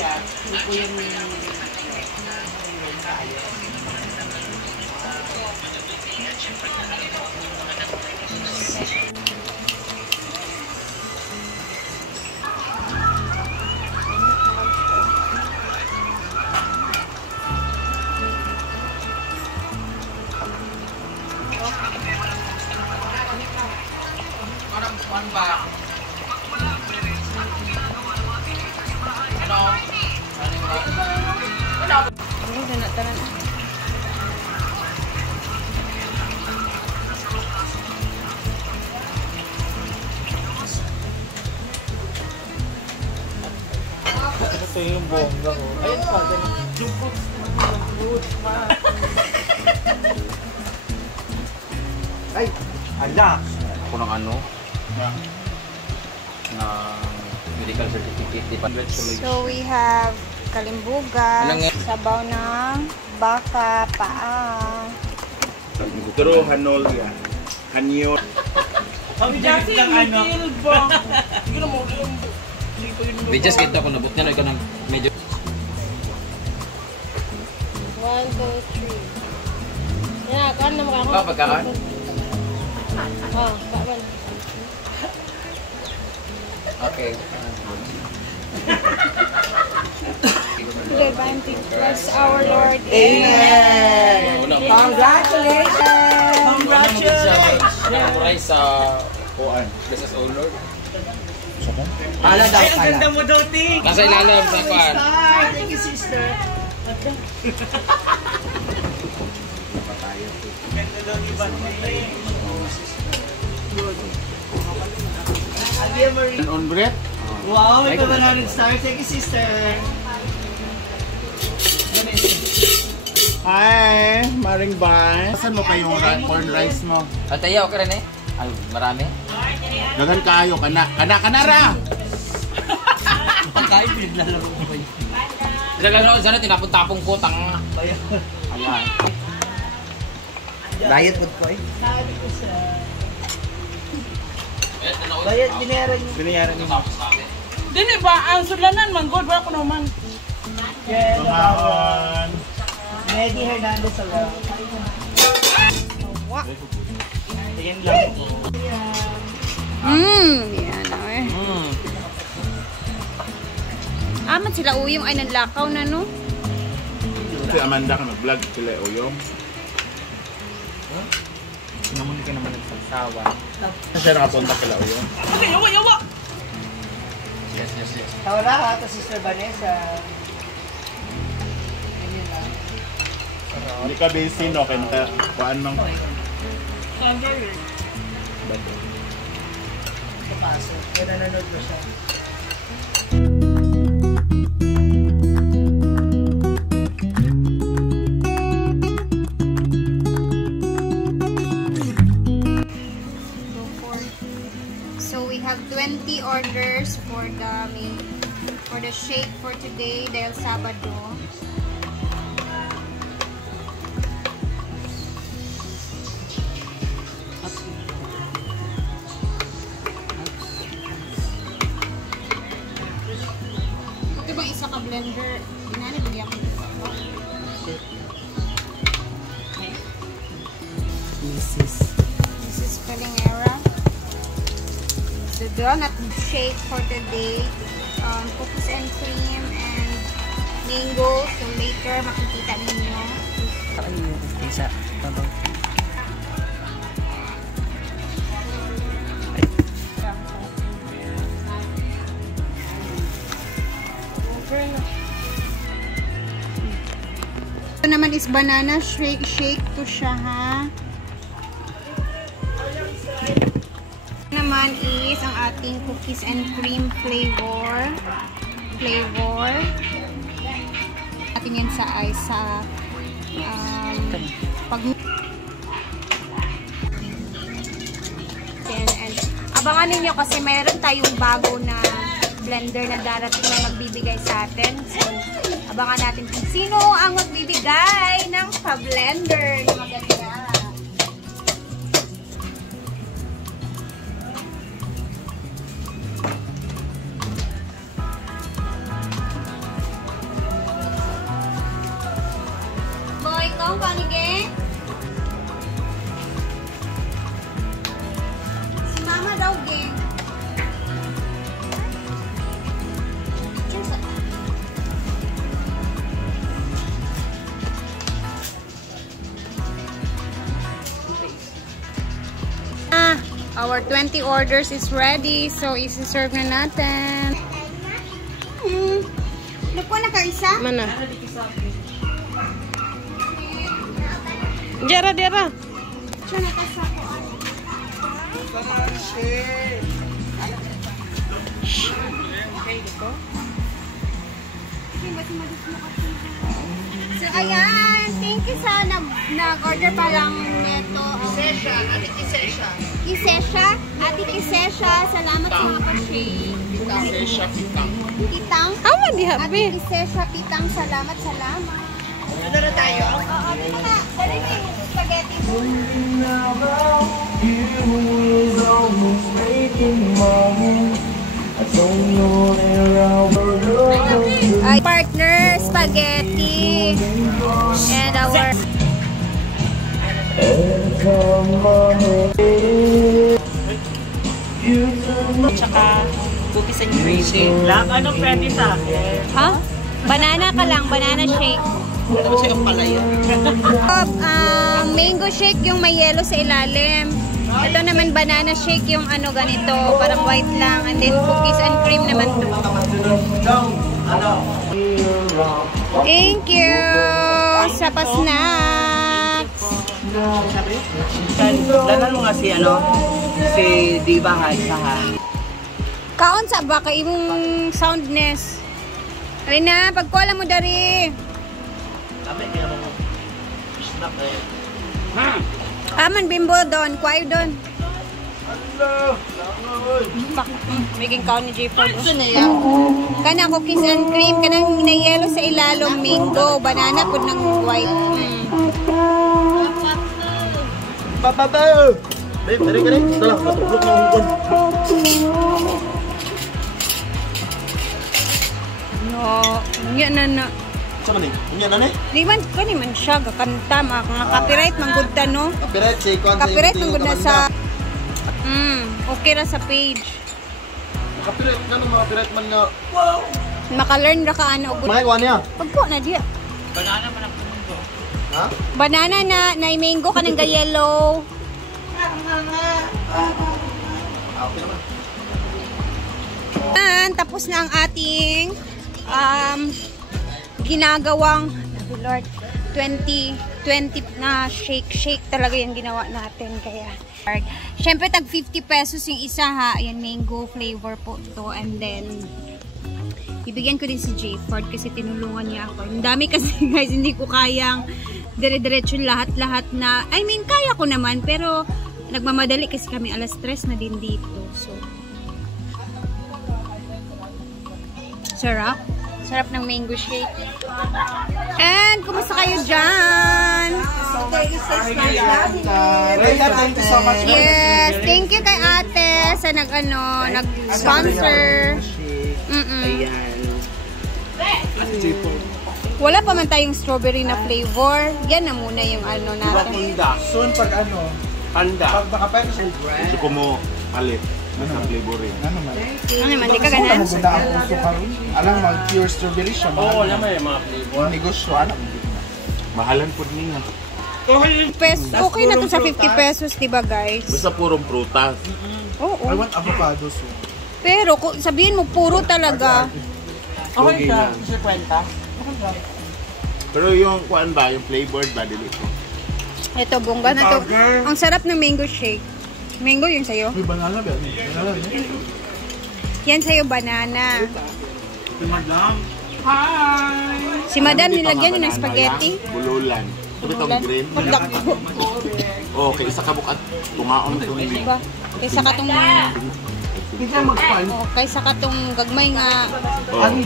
yan. Ito po yung tayo. Ano ba? Ano? Ano na tanan? Ito yung bongga ko. Ayun pa, jumpot. Ay, ala. Ako ng ano? Na medical certificate. So we have kalimbugan, sabaw ng baka, paa. Pero hanol yan. Hanyo. Kami dati lang ano. Medyo kita ako nabot niya na ikaw ng medyo. 1, 2, 3. Yan, kan na makakot. Ah, pagkakaan? Oh, bakal. Okay. Bless our Lord. Amen! Congratulations! Congratulations! Nakamuray sa Kuan. Bless us, O Lord. Pala daw, Ay, ang ganda mo daw, Ting! Nasa ilalim sa Kuan. Thank you, sister. Ganda daw ni Banting. Agia Marie. On breath? Wow, may 100 stars. Thank you, sister. Hi, Maring Bay. Saan mo pa yung corn rice mo? At ayaw ka rin eh. Ay, marami. Dagan kayo, kana ra! Pagkain, pinaglalaro ko ba yun? Pinaglalaro ko sana, tinapon-tapong ko, tanga. Ayan. Diet food ko eh. Sabi ko siya. Diet, Binayaran niyo. Dili ba, ang sulanan, manggod ba ako naman? Yeah, Tumaon. Medi Hernandez sa loob. Tingin lang ako. Yan ay. Amat sila uyong ay nanlakaw na no. Si Amanda ka mag-vlog sila Uyong. Namuni ka naman nagsasawa. Siya nakapunta kila Uyong. Okay, yawa, yawa! Yes. Tawala ha, ito Sister Vanessa. Ganyan lang. Hindi ka busy, no? Kaya kuhaan mang Sandali. Papasok. Kaya nanonood mo siya. So we have 20 orders for the shake for today dahil Sabado. Ito bang isa ka blender? Inanibigyan ko dito. This is Calingera. The donut shake for today, cookies and cream and mango. So later makikita ninyo. Isa. Tabaw. Ito naman is banana shake to siya ha. Naman is ang ating cookies and cream flavor. Atin yan sa ice sa pag and abangan ninyo kasi mayroon tayong bago na blender na darating na magbibigay sa atin. So abangan natin kung sino ang magbibigay ng pa-blender na maganda. our 20 orders is ready. So, isi-serve na natin. Nakuha na ka isa? Mana? Dera, dera. Siya nakasako. So, ayan. Thank you sa nag-order pa lang neto. Kisesha. Ate Kisesha. Kisesha? Ate Kisesha. Salamat sa mga pa-shake. Kisesha Pitang. Pitang? Awa, di Ate habi. Kisesha Pitang. Salamat. Ano na tayo? Oo, dito na. Dali na yung spaghetti. Ay, partner, spaghetti. And our... Tsaka, cookies and cream. Lang, ano pwede sa akin? Ha? Banana ka lang, banana shake. Ano siya yung palaya? Mango shake yung may yellow sa ilalim. Ito naman banana shake yung ano ganito, parang white lang. And then cookies and cream naman to. Thank you sa pa-snacks. Lalan mo nga si si Diva ha, isa ha. Kaon sa baka imong soundness. Ay na, pagkuala mo dari. Sabi, kaya mo snack eh. Aman bimbo doon, kwayo doon. Making kaon ni J4. Kana cookies and cream, kanang na yellow sa ilalong mango, banana pud ng white. Papatayo! Babe, dali ka rin. Ito lang, matublok na hukon. No, yan na. Saan man eh? Yan na eh? Di man, kani man siya, gakanta, mga copyright, manggod no? Copyright, say kwan sa Copyright, iyong manggod na kamanda. sa, okay ra sa page. Copyright ka mga copyright man nga. Maka-learn ra ka ano. Mga kwan niya? Pagko na diya. Banana man ang mundo. Ha? Banana na mango ka ng yellow. Okay naman. And, tapos na ang ating ginagawang Lord 20 na shake talaga yung ginawa natin kaya syempre tag 50 pesos yung isa ha, ayan mango flavor po to and then ibigyan ko din si J. Ford kasi tinulungan niya ako, ang dami kasi guys hindi ko kayang dire-diretso lahat na, I mean kaya ko naman pero nagmamadali kasi kami alas 3 na din dito so sarap ng mango shake. And, kumusta kayo dyan? Thank you so much. Yes, thank you kay ate sa nag-sponsor. Wala pa man tayong strawberry na flavor. Yan na muna yung ano natin. Soon pag Panda. pag makapayos siya. Gusto ko mo palit. Nasa flavor eh. Ano naman, di ka ganan? Maganda ang puso karon. Alam mag pure strawberry siya. Oo, alam mo yung mga flavor. Negosyo alam. Mahalan po niya. Okay na to sa 50 pesos, diba guys? Basta purong prutas. Oo. I want avocado so. Pero sabihin mo, puro talaga. Okay siya, kasi kwenta. Pero yung kuan ba, yung flavored ba, dili ko. Ito, bongga na to. Ang sarap ng mango shake. Mango yung sayo? May banana ba? Banana ba? Yan sa'yo, banana. Madam. Si Madam, nilagyan yun ng spaghetti. Bululan. Ito itong green. Pagdak ko. Oh, kay isa ka bukat. Tumaon ito ni. Diba? Kaysa katong... Oh, kaysa katong gagmay nga... Oh, ang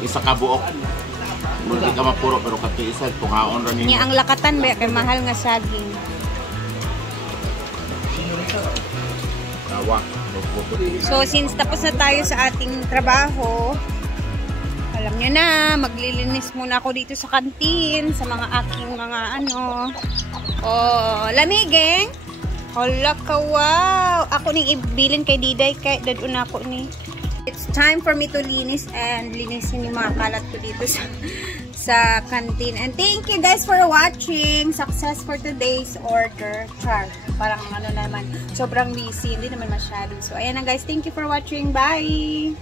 isa ka buok. Hindi ka mapuro pero kato isa tumaon ra Niya niya. ang lakatan ba kay mahal nga saging. Tawa. So, since tapos na tayo sa ating trabaho, alam nyo na, maglilinis muna ako dito sa kantin, sa mga aking mga oh, lamigeng. Hala ka, wow! Ako ning ibilin kay Diday, kay dadun ako ni. It's time for me to linis and linisin yung mga kalat ko dito sa kantin. And thank you guys for watching. process for today's order. Char. Parang ano naman, sobrang busy. Hindi naman masyado. So, ayan na guys. Thank you for watching. Bye!